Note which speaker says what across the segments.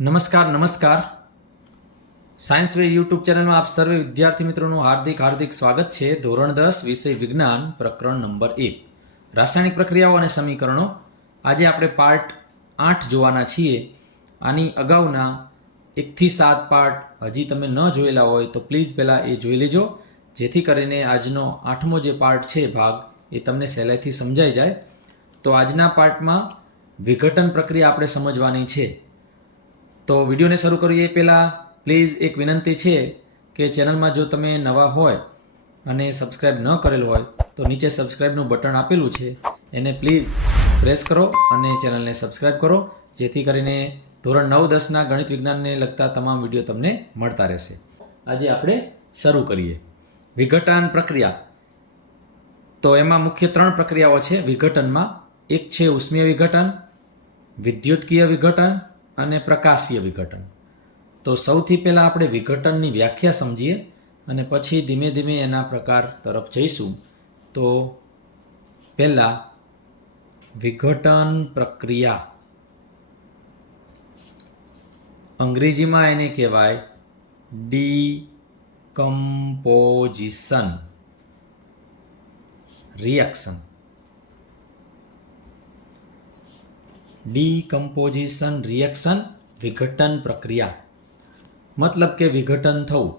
Speaker 1: નમસ્કાર નમસ્કાર. Science way YouTube ચેનલમાં આપ સર્વે વિદ્યાર્થી મિત્રોનું હાર્દિક હાર્દિક સ્વાગત છે. ધોરણ દસ, વિષય વિજ્ઞાન, પ્રકરણ નંબર એક. રાસાયણિક પ્રક્રિયાઓ અને સમીકરણો. આજે આપણે પાર્ટ આઠ જોવાના છીએ. આની અગાઉના એકથી સાત પાર્ટ હજી તમે ન જોયેલા હોય તો પ્લીઝ પહેલાં એ જોઈ લેજો. જેથી કરીને આજનો આઠમો જે પાર્ટ છે ભાગ એ તમને સહેલાઈથી સમજાઈ જાય. તો આજના પાર્ટમાં વિઘટન પ્રક્રિયા આપણે સમજવાની છે. તો વિડીયોને શરૂ કરીએ પહેલાં. પ્લીઝ એક વિનંતી છે કે ચેનલમાં જો તમે નવા હોય અને સબસ્ક્રાઈબ ન કરેલું હોય, તો નીચે સબસ્ક્રાઈબનું બટન આપેલું છે. એને પ્લીઝ પ્રેસ કરો અને ચેનલને સબસ્ક્રાઈબ કરો, જેથી કરીને ધોરણ નવ દસના ગણિત વિજ્ઞાનને લગતા તમામ વીડિયો તમને મળતા રહેશે. આજે આપણે શરૂ કરીએ. વિઘટન પ્રક્રિયા. તો એમાં મુખ્ય ત્રણ પ્રક્રિયાઓ છે વિઘટનમાં. એક છે ઉષ્મીય વિઘટન, વિદ્યુતકીય વિઘટન અને પ્રકાશીય વિઘટન. તો સૌથી પહેલાં આપણે વિઘટનની વ્યાખ્યા સમજીએ અને પછી ધીમે ધીમે એના પ્રકાર તરફ જઈશું. તો પહેલાં વિઘટન પ્રક્રિયા. અંગ્રેજીમાં એને કહેવાય decomposition reaction. Decomposition reaction વિઘટન પ્રક્રિયા. મતલબ કે વિઘટન થવું.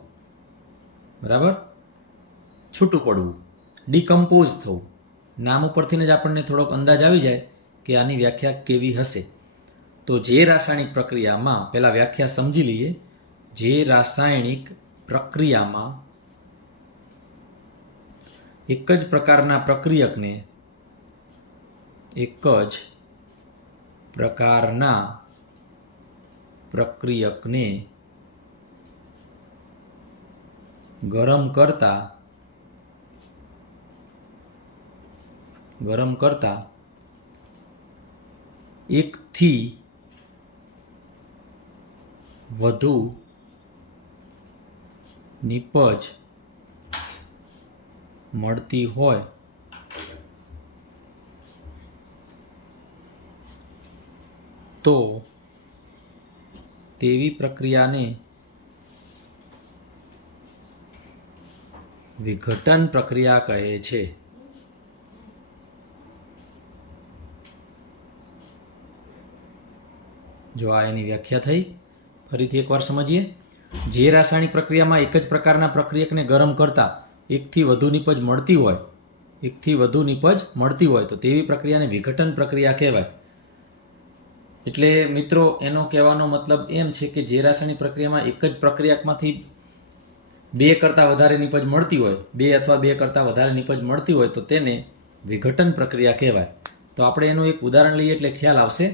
Speaker 1: બરાબર? છૂટું પડવું. ડીકમ્પોઝ થવું. નામ ઉપરથી જ આપણને થોડોક અંદાજ આવી જાય કે આની વ્યાખ્યા કેવી હશે. તો જે રાસાયણિક પ્રક્રિયામાં પહેલાં વ્યાખ્યા સમજી લઈએ. જે રાસાયણિક પ્રક્રિયામાં એક જ પ્રકારના પ્રક્રિયકને એક જ પ્રકારના પ્રક્રિયકને ગરમ કરતા ગરમ કરતા એકથી વધુ નિપજ મળતી હોય તો તેવી પ્રક્રિયાને વિઘટન પ્રક્રિયા કહે છે. જો આ એની વ્યાખ્યા થઈ, ફરીથી એકવાર સમજીએ. જે રાસાયણિક પ્રક્રિયામાં એક જ પ્રકારના પ્રક્રિયકને ગરમ કરતા એકથી વધુ નીપજ મળતી હોય, એકથી વધુ નીપજ મળતી હોય, તો તેવી પ્રક્રિયાને વિઘટન પ્રક્રિયા કહેવાય. એટલે મિત્રો, એનો કહેવાનો મતલબ એમ છે કે જે રાસાયણિક પ્રક્રિયામાં એક જ પ્રક્રિયામાંથી બે કરતાં વધારે નીપજ મળતી હોય, બે અથવા બે કરતાં વધારે નીપજ મળતી હોય તો તેને વિઘટન પ્રક્રિયા કહેવાય. તો આપણે એનું એક ઉદાહરણ લઈએ એટલે ખ્યાલ આવશે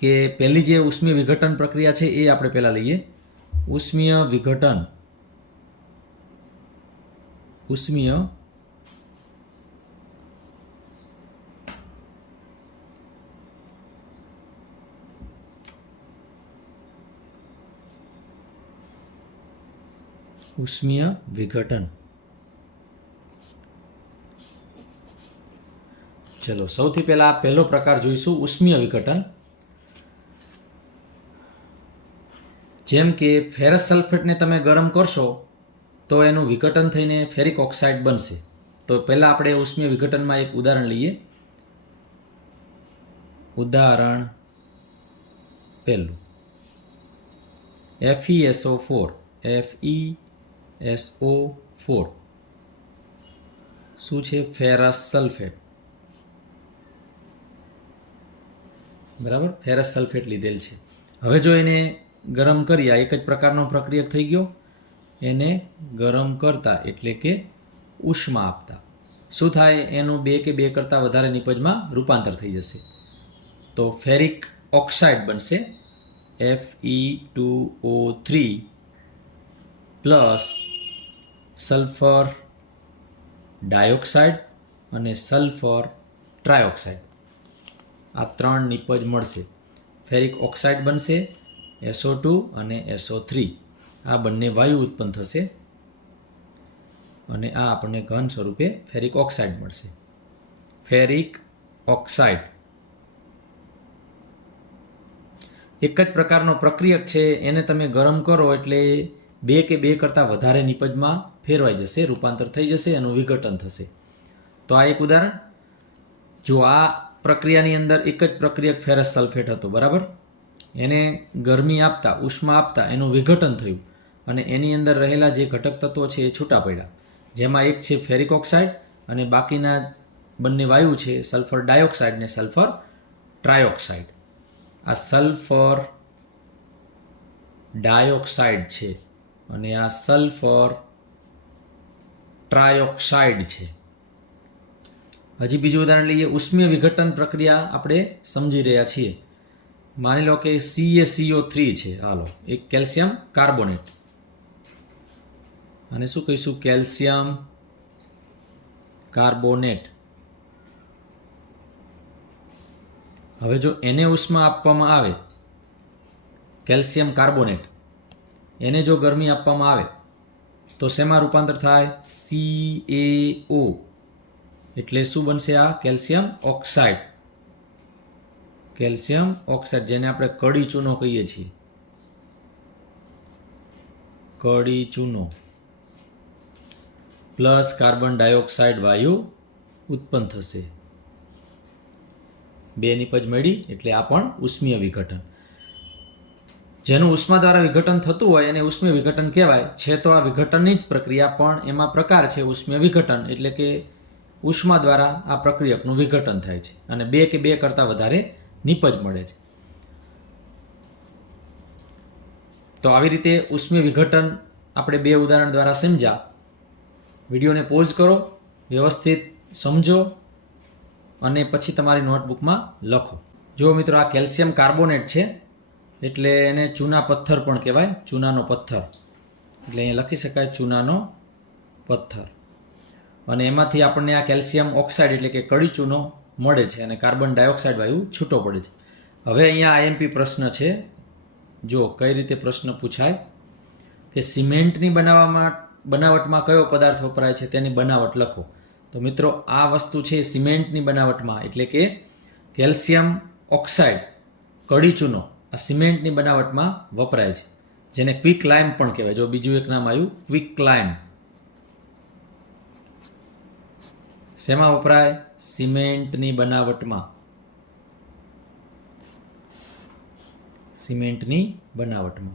Speaker 1: કે પહેલી જે ઉષ્મીય વિઘટન પ્રક્રિયા છે એ આપણે પહેલાં લઈએ. ઉષ્મીય વિઘટન. ઉષ્મીય ઉષ્મીય વિઘટન. ચલો, સૌથી પહેલા પહેલો પ્રકાર જોઈશું, ઉષ્મીય વિઘટન. જેમ કે ફેરસ સલ્ફેટને તમે ગરમ કરશો, તો એનું વિઘટન થઈને ફેરિક ઓક્સાઇડ બનશે. તો પહેલાં આપણે ઉષ્મીય વિઘટનમાં એક ઉદાહરણ લઈએ. ઉદાહરણ પહેલું. F E S O four F E S O four શું છે? ફેરસ સલ્ફેટ બરાબર? ફેરસ સલ્ફેટ લીધેલ છે. હવે જો એને ગરમ કરી એક જ પ્રકારનો પ્રક્રિયક થઈ ગયો. એને ગરમ કરતા, એટલે કે ઉષ્મા આપતા. શું થાય? એનું બે કે બે કરતાં વધારે નિપજમાં રૂપાંતર થઈ જશે. તો ફેરિક ઓક્સાઇડ બનશે. F E two O three plus sulphur dioxide અને સલ્ફર ટ્રાયોક્સાઇડ. આ ત્રણ નિપજ મળશે. ફેરિક ઓક્સાઇડ બનશે એસો ટુ અને એસો થ્રી. આ બંને વાયુ ઉત્પન્ન થશે અને આ આપણને ઘન સ્વરૂપે ફેરિક ઓક્સાઇડ મળશે. Ferric oxide. એક જ પ્રકારનો પ્રક્રિયક છે, એને તમે ગરમ કરો એટલે બે કે બે કરતાં વધારે નિપજમાં ફેરવાઈ જશે, રૂપાંતર થઈ જશે એનું વિઘટન થશે. તો આ એક ઉદાહરણ. જો આ પ્રક્રિયાની અંદર એક જ પ્રક્રિયક ફેરસ સલ્ફેટ હતો, બરાબર? એને ગરમી આપતા, ઉષ્મા આપતા એનું વિઘટન થયું અને એની અંદર રહેલા જે ઘટક તત્વો છે એ છૂટા પડ્યા. જેમાં એક છે ફેરિક ઓક્સાઇડ અને બાકીના બંને વાયુ છે સલ્ફર ડાયોક્સાઇડ ને સલ્ફર ટ્રાયોક્સાઇડ આ સલ્ફર ડાયોક્સાઇડ છે. અને આ સલ્ફર ટ્રાયોક્સાઇડ છે. હજી બીજું ઉદાહરણ લઈએ. ઉષ્મીય વિઘટન પ્રક્રિયા આપણે સમજી રહ્યા છીએ. માની લો કે CaCO3 થ્રી છે. હાલો, એક કેલ્શિયમ કાર્બોનેટ. અને શું કહીશું? Calcium carbonate. હવે જો એને ઉષ્મા આપવામાં આવે, કેલ્શિયમ કાર્બોનેટ એને જો ગરમી આપવામાં આવે, તો શેમાં રૂપાંતર થાય? સી એ ઓ એટલે શું બનશે આ? Calcium oxide. કેલ્શિયમ ઓક્સાઇડ, જેને આપણે કડી ચૂનો કહીએ છીએ. કડી ચૂનો. પ્લસ કાર્બન ડાયોક્સાઇડ વાયુ ઉત્પન્ન થશે. બેની પજ મળી, એટલે આ પણ ઉષ્મીય વિઘટન. જેનું ઉષ્મા દ્વારા વિઘટન થતું હોય એને ઉષ્મીય વિઘટન કહેવાય. છે તો આ વિઘટનની જ પ્રક્રિયા, પણ એમાં પ્રકાર છે ઉષ્મીય વિઘટન. એટલે કે ઉષ્મા દ્વારા આ પ્રક્રિયકનું વિઘટન થાય છે. અને બે કે બે કરતાં વધારે નિપજ મળે છે. તો આવી રીતે ઉષ્મીય વિઘટન આપણે બે ઉદાહરણ દ્વારા સમજ્યા. વિડીયોને પોઝ કરો, વ્યવસ્થિત સમજો, અને પછી તમારી નોટબુકમાં લખો. જો મિત્રો આ કેલ્શિયમ કાર્બોનેટ છે એટલે એને ચૂના પથ્થર પણ કહેવાય, ચૂનાનો પથ્થર. એટલે અહીંયા લખી શકાય ચૂનાનો પથ્થર. અને એમાંથી આપણને આ કેલ્શિયમ ઓક્સાઇડ એટલે કે કડી ચૂનો મળે છે અને કાર્બન ડાયોક્સાઇડ વાયુ છૂટો પડે છે. હવે અહીંયા આઈએમપી પ્રશ્ન છે. જો કઈ રીતે પ્રશ્ન પૂછાય? કે સિમેન્ટની બનાવવામાં, બનાવટમાં કયો પદાર્થ વપરાય છે તેની બનાવટ લખો. તો મિત્રો, આ વસ્તુ છે સિમેન્ટની બનાવટમાં. એટલે કે કેલ્શિયમ ઓક્સાઇડ કડી ચૂનો. આ સિમેન્ટની બનાવટમાં વપરાય છે, જેને ક્વિક લાઇમ પણ કહેવાય. જો બીજું એક નામ આવ્યું ક્વિક લાઇમ શેમાં વપરાય? સિમેન્ટની બનાવટમાં. સિમેન્ટની બનાવટમાં.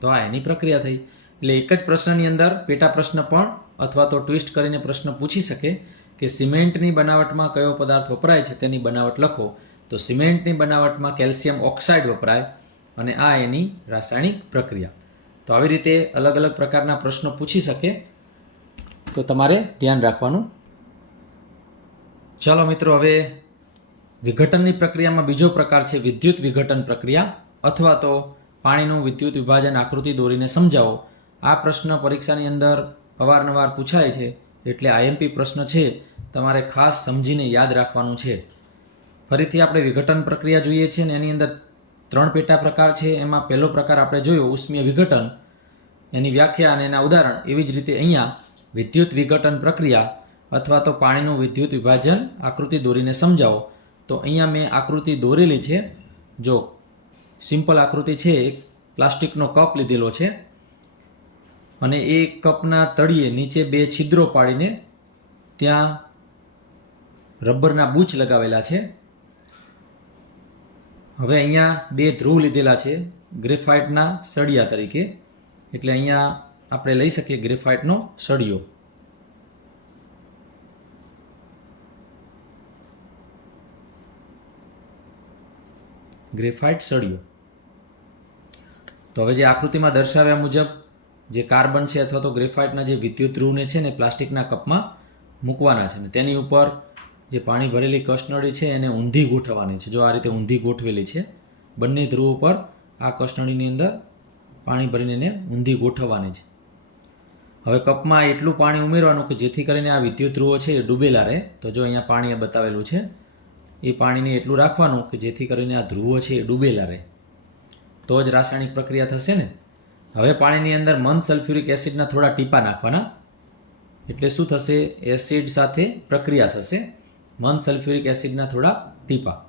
Speaker 1: તો આ એની પ્રક્રિયા થઈ. એટલે એક જ પ્રશ્નની અંદર પેટા પ્રશ્ન પણ, અથવા તો ટ્વિસ્ટ કરીને પ્રશ્ન પૂછી શકે કે સિમેન્ટની બનાવટમાં કયો પદાર્થ વપરાય છે, તેની બનાવટ લખો. તો સિમેન્ટની બનાવટમાં કેલ્શિયમ ઓક્સાઇડ વપરાય અને આ એની રાસાયણિક પ્રક્રિયા. તો આવી રીતે અલગ અલગ પ્રકારના પ્રશ્નો પૂછી શકે તો તમારે ધ્યાન રાખવાનું. ચાલો મિત્રો, હવે વિઘટનની પ્રક્રિયામાં બીજો પ્રકાર છે વિદ્યુત વિઘટન પ્રક્રિયા અથવા તો પાણીનું વિદ્યુત વિભાજન આકૃતિ દોરીને સમજાવો. આ પ્રશ્ન પરીક્ષાની અંદર અવારનવાર પૂછાય છે એટલે આઈએમપી પ્રશ્ન છે. તમારે ખાસ સમજીને યાદ રાખવાનું છે. ફરીથી આપણે વિઘટન પ્રક્રિયા જોઈએ છીએ ને એની અંદર ત્રણ પેટા પ્રકાર છે. એમાં પહેલો પ્રકાર આપણે જોયો, ઉષ્મીય વિઘટન. એની વ્યાખ્યા અને એના ઉદાહરણ એવી જ રીતે અહીંયા વિદ્યુત વિઘટન પ્રક્રિયા અથવા તો પાણીનું વિદ્યુત વિભાજન આકૃતિ દોરીને સમજાવો. તો અહીંયા મેં આકૃતિ દોરેલી છે. જો સિમ્પલ આકૃતિ છે, એક પ્લાસ્ટિકનો કપ લીધેલો છે અને એ કપના તળિયે નીચે બે છિદ્રો પાડીને ત્યાં રબરના બૂચ લગાવેલા છે. હવે અહીંયા બે ધ્રુવ લીધેલા છે, ગ્રેફાઇટના સળિયા તરીકે. એટલે અહીંયા આપણે લઈ શકીએ ગ્રેફાઇટનો સળિયો. ગ્રેફાઇટ સળિયો. તો હવે જે આકૃતિમાં દર્શાવ્યા મુજબ જે કાર્બન છે અથવા તો ગ્રેફાઇટના જે વિદ્યુત ધ્રુવને છે ને પ્લાસ્ટિકના કપમાં મૂકવાના છે ને તેની ઉપર જે પાણી ભરેલી કસનળી છે એને ઊંધી ગોઠવવાની છે. જો આ રીતે ઊંધી ગોઠવેલી છે, બંને ધ્રુવ ઉપર આ કસનળીની અંદર પાણી ભરીને એને ઊંધી ગોઠવવાની છે. હવે કપમાં એટલું પાણી ઉમેરવાનું કે જેથી કરીને આ વિદ્યુત ધ્રુવો છે એ ડૂબેલા રહે. તો જો અહીંયા પાણી બતાવેલું છે, એ પાણીને એટલું રાખવાનું કે જેથી કરીને આ ધ્રુવો છે એ ડૂબેલા રહે. તો જ રાસાયણિક પ્રક્રિયા થશે ને? હવે પાણીની અંદર મન સલ્ફ્યુરિક એસિડના થોડા ટીપા નાખવાના. એટલે શું થશે? એસિડ સાથે પ્રક્રિયા થશે. મન સલ્ફ્યુરિક એસિડના થોડા ટીપા.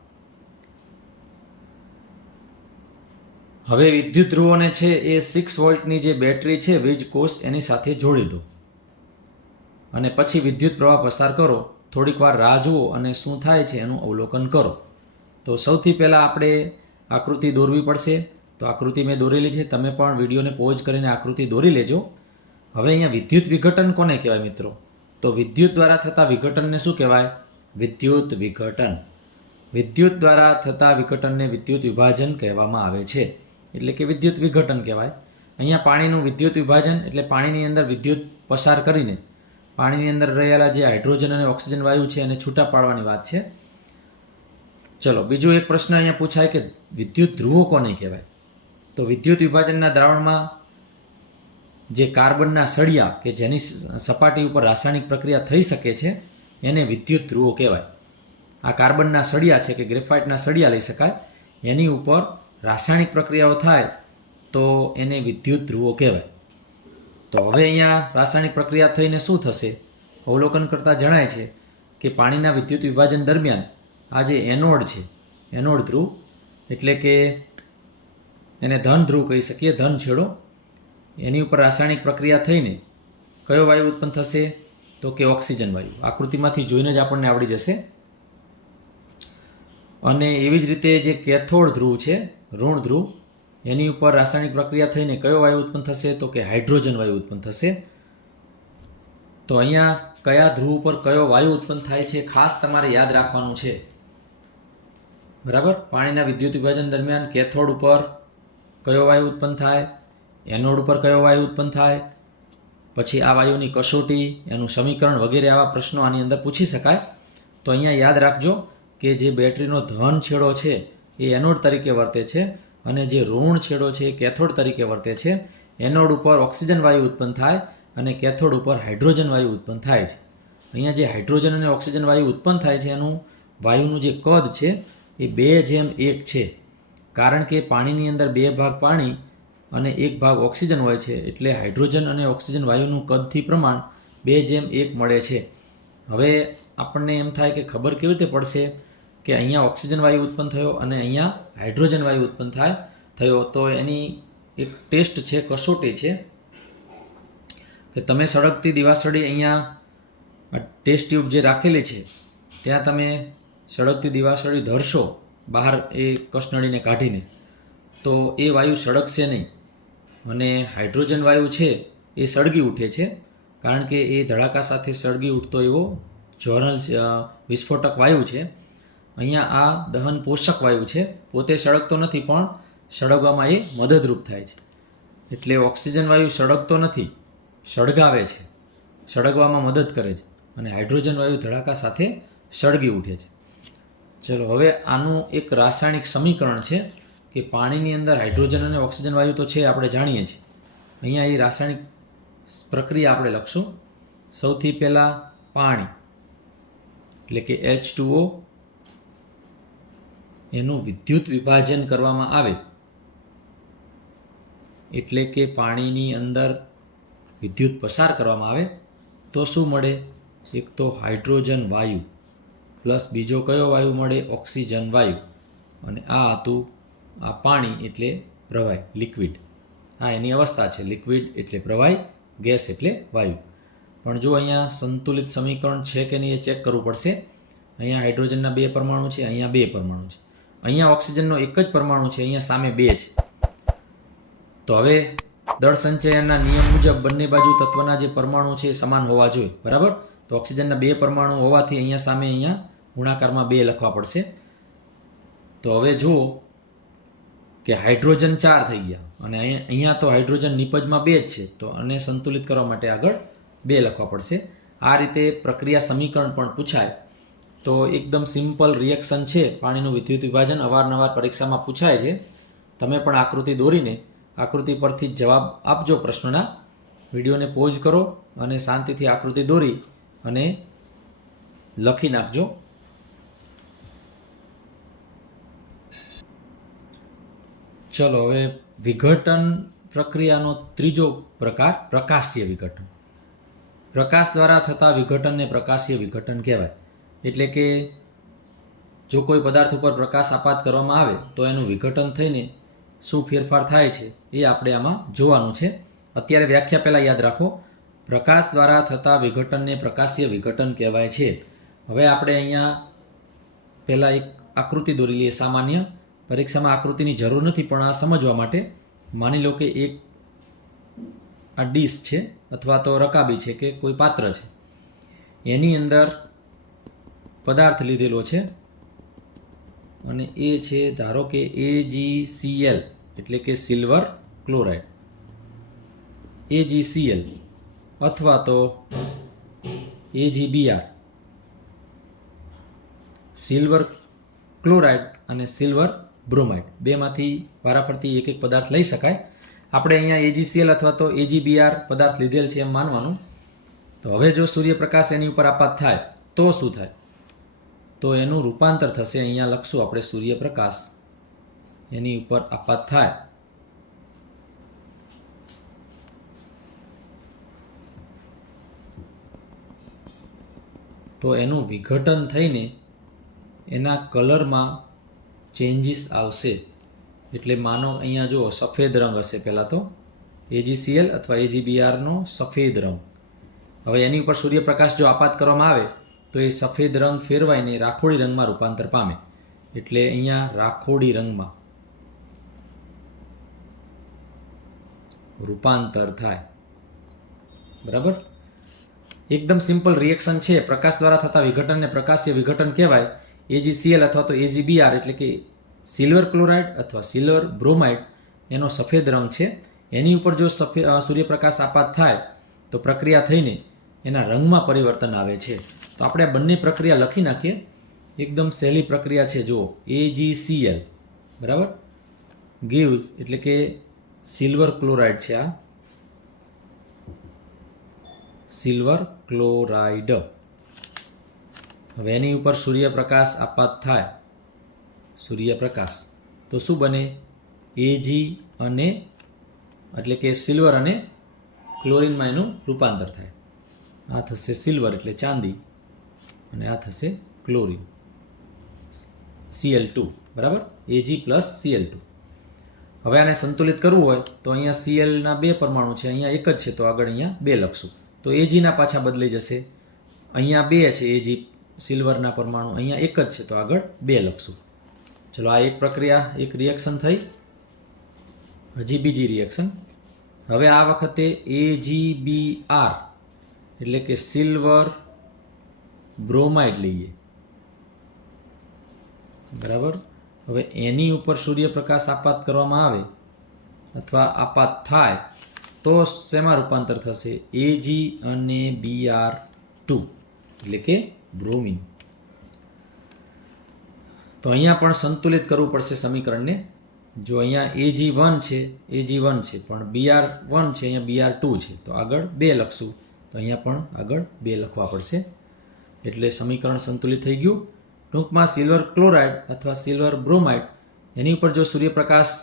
Speaker 1: હવે વિદ્યુત ધ્રુવોને છે એ સિક્સ વોલ્ટની જે બેટરી છે, વીજ કોષ એની સાથે જોડી દો. અને પછી વિદ્યુત પ્રવાહ પસાર કરો, થોડીક વાર રાહ જુઓ અને શું થાય છે એનું અવલોકન કરો. તો સૌથી પહેલાં આપણે આકૃતિ દોરવી પડશે. તો આકૃતિ મેં દોરેલી છે, તમે પણ વિડીયોને પોઝ કરીને આકૃતિ દોરી લેજો. હવે અહીંયા વિદ્યુત વિઘટન કોને કહેવાય મિત્રો? તો વિદ્યુત દ્વારા થતા વિઘટનને શું કહેવાય? વિદ્યુત વિઘટન. વિદ્યુત દ્વારા થતા વિઘટનને વિદ્યુત વિભાજન કહેવામાં આવે છે. એટલે કે વિદ્યુત વિઘટન કહેવાય. અહીંયા પાણીનું વિદ્યુત વિભાજન એટલે પાણીની અંદર વિદ્યુત પસાર કરીને પાણીની અંદર રહેલા જે હાઇડ્રોજન અને ઓક્સિજન વાયુ છે એને છૂટા પાડવાની વાત છે. ચલો, બીજો એક પ્રશ્ન અહીંયા પૂછાય કે વિદ્યુત ધ્રુવો કોને કહેવાય? તો વિદ્યુત વિભાજનના દ્રાવણમાં જે કાર્બનના સળિયા કે જેની સપાટી ઉપર રાસાયણિક પ્રક્રિયા થઈ શકે છે એને વિદ્યુત ધ્રુવો કહેવાય. આ કાર્બનના સળિયા છે કે ગ્રેફાઇટના સળિયા લઈ શકાય. એની ઉપર રાસાયણિક પ્રક્રિયાઓ થાય તો એને વિદ્યુત ધ્રુવો કહેવાય. તો હવે અહીંયા રાસાયણિક પ્રક્રિયા થઈને શું થશે? અવલોકન કરતાં જણાય છે કે પાણીના વિદ્યુત વિભાજન દરમિયાન આ જે એનોડ છે, એનોડ ધ્રુવ, એટલે કે એને ધન ધ્રુવ કહી શકીએ, ધન છેડો, એની ઉપર રાસાયણિક પ્રક્રિયા થઈને કયો વાયુ ઉત્પન્ન થશે? તો કે ઓક્સિજન વાયુ. આકૃતિમાંથી જોઈને જ આપણને આવડી જશે. અને એવી જ રીતે જે કેથોડ ધ્રુવ છે, ઋણ ધ્રુવ, એની ઉપર રાસાયણિક પ્રક્રિયા થઈને કયો વાયુ ઉત્પન્ન થશે? તો કે હાઇડ્રોજન વાયુ ઉત્પન્ન થશે. તો અહીંયા કયા ધ્રુવ ઉપર કયો વાયુ ઉત્પન્ન થાય છે, ખાસ તમારે યાદ રાખવાનું છે. બરાબર? પાણીના વિદ્યુત વિભાજન દરમિયાન કેથોડ ઉપર કયો વાયુ ઉત્પન્ન થાય? એનોડ ઉપર કયો વાયુ ઉત્પન્ન થાય? પછી આ વાયુની કસોટી, એનું સમીકરણ વગેરે આવા પ્રશ્નો આની અંદર પૂછી શકાય. તો અહીંયા યાદ રાખજો કે જે બેટરીનો ધન છેડો છે, એ એનોડ તરીકે વર્તે છે અને જે ઋણ છેડો છે, એ કેથોડ તરીકે વર્તે છે. એનોડ ઉપર ઓક્સિજન વાયુ ઉત્પન્ન થાય અને કેથોડ ઉપર હાઇડ્રોજન વાયુ ઉત્પન્ન થાય છે. અહીંયા જે હાઇડ્રોજન અને ઓક્સિજન વાયુ ઉત્પન્ન થાય છે, એનું વાયુનું જે કદ છે, એ બે જેમ એક છે. કારણ કે પાણીની અંદર બે ભાગ પાણી અને એક ભાગ ઓક્સિજન હોય છે એટલે હાઇડ્રોજન અને ઓક્સિજન વાયુનું કદથી પ્રમાણ બે જેમ એક મળે છે. હવે આપણને એમ થાય કે ખબર કેવી રીતે પડશે કે અહીંયા ઓક્સિજન વાયુ ઉત્પન્ન થયો અને અહીંયા હાઇડ્રોજન વાયુ ઉત્પન્ન થાય, થયો. તો એની એક ટેસ્ટ છે, કસોટી છે, કે તમે સળગતી દિવાસળી અહીંયા ટેસ્ટ ટ્યુબ જે રાખેલી છે, ત્યાં તમે સળગતી દિવાસળી ધરશો બહાર એ કસનળીને કાઢીને. તો એ વાયુ સળગશે નહીં. અને હાઇડ્રોજન વાયુ છે એ સળગી ઉઠે છે, કારણ કે એ ધડાકા સાથે સળગી ઉઠતો એવો જ્વરલ વિસ્ફોટક વાયુ છે. અહીંયા આ દહન પોષક વાયુ છે, પોતે સળગતો નથી પણ સળગવામાં એ મદદરૂપ થાય છે. એટલે ઓક્સિજન વાયુ સળગતો નથી, સળગાવે છે, સળગવામાં મદદ કરે છે અને હાઇડ્રોજન વાયુ ધડાકા સાથે સળગી ઉઠે છે. ચલો, હવે આનું એક રાસાયણિક સમીકરણ છે. કે પાણીની અંદર હાઇડ્રોજન અને ઓક્સિજન વાયુ તો છે, આપણે જાણીએ છીએ. અહીંયા એ રાસાયણિક પ્રક્રિયા આપણે લખશું. સૌથી પહેલાં પાણી, એટલે કે એચ ટુઓ એનું વિદ્યુત વિભાજન કરવામાં આવે. એટલે કે પાણીની અંદર વિદ્યુત પસાર કરવામાં આવે. તો શું મળે? એક તો હાઇડ્રોજન વાયુ, પ્લસ બીજો કયો વાયુ મળે? ઓક્સિજન વાયુ. અને આ હતું આ પાણી એટલે પ્રવાહી લિક્વિડ આ એની અવસ્થા છે. લિક્વિડ એટલે પ્રવાહી ગેસ એટલે વાયુ. પણ જો અહીંયા સંતુલિત સમીકરણ છે કે નહીં એ ચેક કરવું પડશે. અહીંયા હાઇડ્રોજનના બે પરમાણુ છે, અહીંયા બે પરમાણુ છે. અહીંયા ઓક્સિજનનો એક જ પરમાણુ છે, અહીંયા સામે બે છે. તો હવે દળ સંચયનના નિયમ મુજબ બંને બાજુ તત્વના જે પરમાણુ છે એ સમાન હોવા જોઈએ. બરાબર? તો ઓક્સિજનના બે પરમાણુ હોવાથી અહીંયા સામે અહીંયા ગુણાકારમાં બે લખવા પડશે. તો હવે જુઓ કે હાઇડ્રોજન ચાર થઈ ગયા. અને અહીંયા તો હાઇડ્રોજન નિપજમાં બે જ છે. તો આને સંતુલિત કરવા માટે આગળ બે લખવા પડશે. આ રીતે પ્રક્રિયા સમીકરણ પણ પૂછાય. તો એકદમ સિમ્પલ રિએક્શન છે. પાણીનું વિદ્યુત વિભાજન અવારનવાર પરીક્ષામાં પૂછાય છે. તમે પણ આકૃતિ દોરીને આકૃતિ પરથી જવાબ આપજો પ્રશ્નના. વિડીયોને પોઝ કરો અને શાંતિથી આકૃતિ દોરી અને લખી નાખજો. ચલો, હવે વિઘટન પ્રક્રિયાનો ત્રીજો પ્રકાર, પ્રકાશીય વિઘટન. પ્રકાશ દ્વારા થતા વિઘટનને પ્રકાશીય વિઘટન કહેવાય. એટલે કે જો કોઈ પદાર્થ ઉપર પ્રકાશ આપાત કરવામાં આવે, તો એનું વિઘટન થઈને શું ફેરફાર થાય છે, એ આપણે આમાં જોવાનું છે. અત્યારે વ્યાખ્યા પહેલાં યાદ રાખો, પ્રકાશ દ્વારા થતા વિઘટનને પ્રકાશીય વિઘટન કહેવાય છે. હવે આપણે અહીંયા પહેલાં એક આકૃતિ દોરી લઈએ, સામાન્ય. પરીક્ષામાં આકૃતિની જરૂર નથી, પણ આ સમજવા માટે માની લો કે એક આ ડીશ છે અથવા તો રકાબી છે કે કોઈ પાત્ર છે. એની અંદર પદાર્થ લીધેલો છે અને એ છે ધારો કે એજીસીએલ એટલે કે silver chloride. A G C L અથવા તો A G B R silver chloride અને સિલ્વર બ્રોમાઇડ બેમાંથી વારાફરતી એક એક પદાર્થ લઈ શકાય. આપણે અહીંયા એજીસીએલ અથવા તો એજીબીઆર પદાર્થ લીધેલ છે એમ માનવાનું. તો હવે જો સૂર્યપ્રકાશ એની ઉપર આપાત થાય, તો શું થાય? તો એનું રૂપાંતર થશે, અહીંયા લખશું આપણે સૂર્યપ્રકાશ. એની ઉપર આપાત થાય. તો એનું વિઘટન થઈને એના કલરમાં ચેન્જીસ આવશે. એટલે માનો અહીંયા જુઓ, સફેદ રંગ હશે પહેલાં તો. એજીસીએલ અથવા એજીબીઆરનો સફેદ રંગ. હવે એની ઉપર સૂર્યપ્રકાશ જો આપાત કરવામાં આવે, તો એ સફેદ રંગ ફેરવાઈને રાખોડી રંગમાં રૂપાંતર પામે. એટલે અહીંયા રાખોડી રંગમાં રૂપાંતર થાય. બરાબર? એકદમ સિમ્પલ રિએક્શન છે. પ્રકાશ દ્વારા થતા વિઘટનને પ્રકાશીય વિઘટન કહેવાય. એજીસીએલ અથવા તો એજીબીઆર એટલે કે સિલ્વર ક્લોરાઇડ અથવા સિલ્વર બ્રોમાઇડ એનો સફેદ રંગ છે. એની ઉપર જો સફેદ સૂર્યપ્રકાશ આપાત થાય, તો પ્રક્રિયા થઈને એના રંગમાં પરિવર્તન આવે છે. તો આપણે આ બંને પ્રક્રિયા લખી નાખીએ. એકદમ સહેલી પ્રક્રિયા છે, જુઓ. એજીસીએલ બરાબર? ગીવ્સ એટલે કે સિલ્વર ક્લોરાઇડ છે આ. સિલ્વર ક્લોરાઇડ હવે એની ઉપર સૂર્યપ્રકાશ આપાત થાય. સૂર્યપ્રકાશ. તો શું બને? એજી અને એટલે કે સિલ્વર અને ક્લોરિનમાં એનું રૂપાંતર થાય. આ થશે સિલ્વર એટલે ચાંદી અને આ થશે ક્લોરિન સીએલ ટુ બરાબર? એજી પ્લસ સીએલ ટુ હવે આને સંતુલિત કરવું હોય તો અહીંયા સીએલના બે પરમાણુ છે, અહીંયા એક જ છે, તો આગળ અહીંયા બે લખશું. તો એજીના પાછા બદલાઈ જશે. અહીંયા બે છે એજી સિલ્વરના પરમાણુ અહીંયા એક જ છે, તો આગળ બે લખશું. ચલો, આ એક પ્રક્રિયા, એક રિએક્શન થઈ. હજી બીજી રિએક્શન હવે આ વખતે એજી બી આર એટલે કે સિલ્વર બ્રોમાઇડ લઈએ. બરાબર? હવે એની ઉપર સૂર્યપ્રકાશ આપાત કરવામાં આવે અથવા આપાત થાય, તો શેમાં રૂપાંતર થશે? એજી અને બી આર ટુ એટલે કે બ્રોમિન તો અહીંયા પણ સંતુલિત કરવું પડશે સમીકરણને. જો અહીંયા એજી વન છે એજી વન છે, પણ બીઆર વન છે, અહીંયા બીઆર ટુ છે, તો આગળ બે લખશું. તો અહીંયા પણ આગળ બે લખવા પડશે. એટલે સમીકરણ સંતુલિત થઈ ગયું. ટૂંકમાં સિલ્વર ક્લોરાઇડ અથવા સિલ્વર બ્રોમાઇડ એની ઉપર જો સૂર્યપ્રકાશ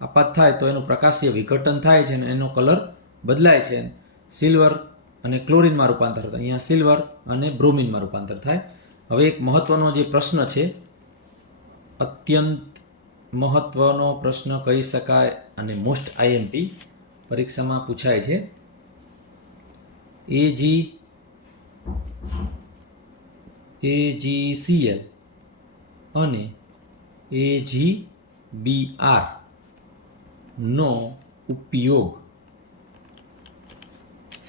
Speaker 1: આપાત થાય તો એનું પ્રકાશીય વિઘટન થાય છે અને એનો કલર બદલાય છે. સિલ્વર અને ક્લોરિનમાં રૂપાંતર થાય. અહીંયા સિલ્વર અને બ્રોમિનમાં રૂપાંતર થાય. હવે એક મહત્વનો જે પ્રશ્ન છે, અત્યંત મહત્વનો પ્રશ્ન કહી શકાય અને મોસ્ટ આઈએમપી પરીક્ષામાં પૂછાય છે. એજી એજીસીએલ અને એજીબીઆર નો ઉપયોગ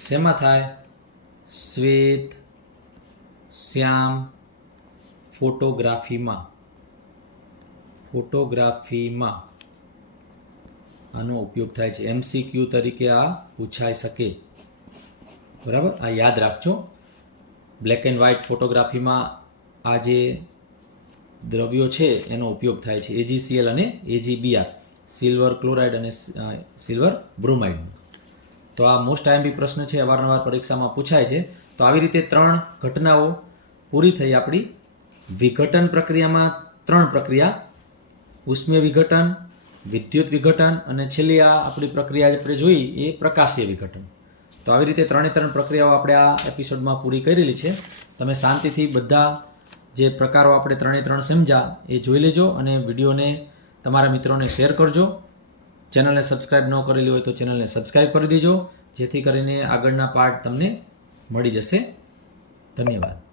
Speaker 1: શેમાં થાય? શ્વેત, શ્યામ, ફોટોગ્રાફીમાં. ફોટોગ્રાફીમાં આનો ઉપયોગ થાય છે. એમસીક્યુ તરીકે આ પૂછાઈ શકે. બરાબર? આ યાદ રાખજો. બ્લેક એન્ડ વ્હાઇટ ફોટોગ્રાફીમાં આ જે દ્રવ્યો છે, એનો ઉપયોગ થાય છે. એજીસીએલ અને A G B R silver chloride અને સિલ્વર બ્રોમાઇડ તો આ મોસ્ટ આઈએમપી પ્રશ્ન છે, અવારનવાર પરીક્ષામાં પૂછાય છે. તો આવી રીતે ત્રણ ઘટનાઓ પૂરી થઈ આપણી. વિઘટન પ્રક્રિયામાં ત્રણ પ્રક્રિયા. ઉષ્મીય વિઘટન, વિદ્યુત વિઘટન અને છેલ્લી આ આપણી પ્રક્રિયા આપણે જોઈ એ પ્રકાશીય વિઘટન. તો આવી રીતે ત્રણે ત્રણ પ્રક્રિયાઓ આપણે આ એપિસોડમાં પૂરી કરેલી છે. તમે શાંતિથી બધા જે પ્રકારો આપણે ત્રણે ત્રણ સમજ્યા એ જોઈ લેજો અને વિડીયોને તમારા મિત્રોને શેર કરજો. ચેનલને સબસ્ક્રાઈબ ન કરેલી હોય તો ચેનલને સબસ્ક્રાઈબ કરી દેજો, જેથી કરીને આગળના પાર્ટ તમને મળી જશે. ધન્યવાદ.